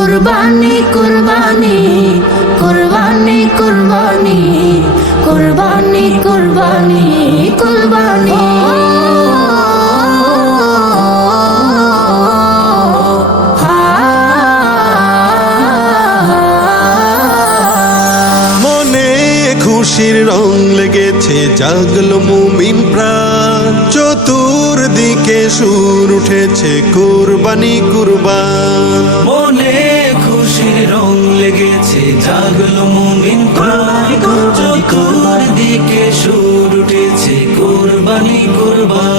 কুরবানি কুরবানি কুরবানি কুরবানি কুরবানি কুরবানি কুরবানি। খুশির রং লেগেছে জাগলো মুমিন প্রাণ চতুর্দিকে সুর উঠেছে কুরবানি, কুরবান। মনে খুশির রং লেগেছে, জাগলো মুমিন দিকে সুর উঠেছে কুরবানি, কোরবান।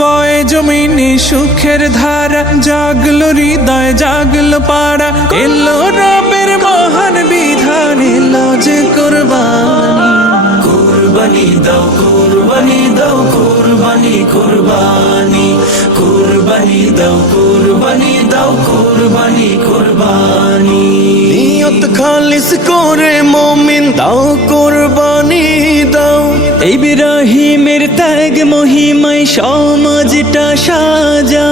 বয় জমিনে সুখের ধারা জাগলো হৃদয় জাগলো পাড়া। এলো রবের মহান বিধান এলো যে কোরবানি। কুরবানি দাও কুরবানি দাও কুরবানি কুরবানি। কুরবানি দাও কুরবানি দাও কুরবানি কুরবানি। নিয়ত খালিস করে মুমিন দাও কুরবানি। ইব্রাহিমের ত্যাগ মহিমায় সমাজটা সাজা।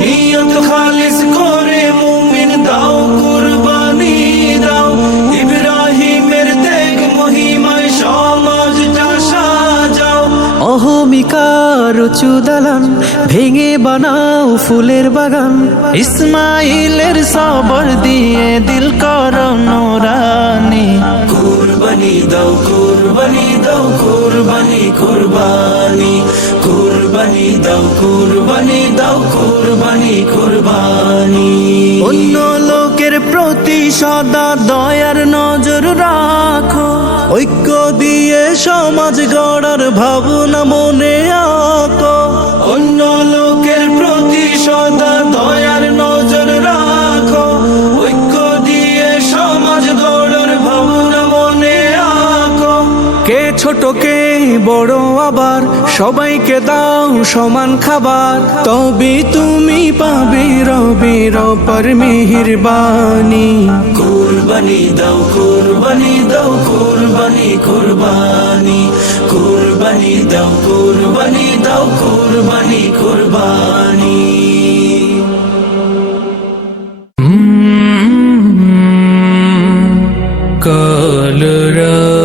নিয়ত খালিস করে মুমিন দাও কুরবানি দাও। ইব্রাহিমের দেখ মহিমায় সমাজটা সাজাও। অহমিকার উঁচু দালান ভেঙে বানাও ফুলের বাগান। ইসমাইলের সবর দিয়ে দিল কর নোরানি কুরবানি দাও কুরবানি দাও কুরবানি কুরবানি। অন্য লোকের প্রতি সদা দয়ার নজর রাখো। ঐক্য দিয়ে সমাজ গড়ার ভাবনা মনে আঁকো। অন্য লোকের প্রতি সদা দয়ার নজর রাখো। ঐক্য দিয়ে সমাজ গড়ার ভাবনা মনে আঁকো। কে ছোট কে বড় আবার সবাইকে দাও সমান খাবার। তবে তুমি পাবে রবির পর মেহেরবানি। কুরবানি দাও কুরবানি দাও কুরবানি কুরবানি। কুরবানি দাও কুরবানি দাও কুরবানি কুরবানি। কলরা